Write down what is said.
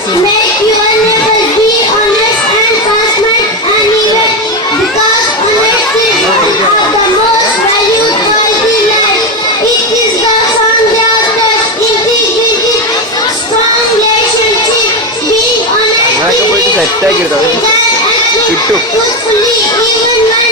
Make your neighbors be honest and transparent and even because honesty is one of the most valued quality life. It is the foundation integrity, strong relationship, being honest, being acting truthfully even when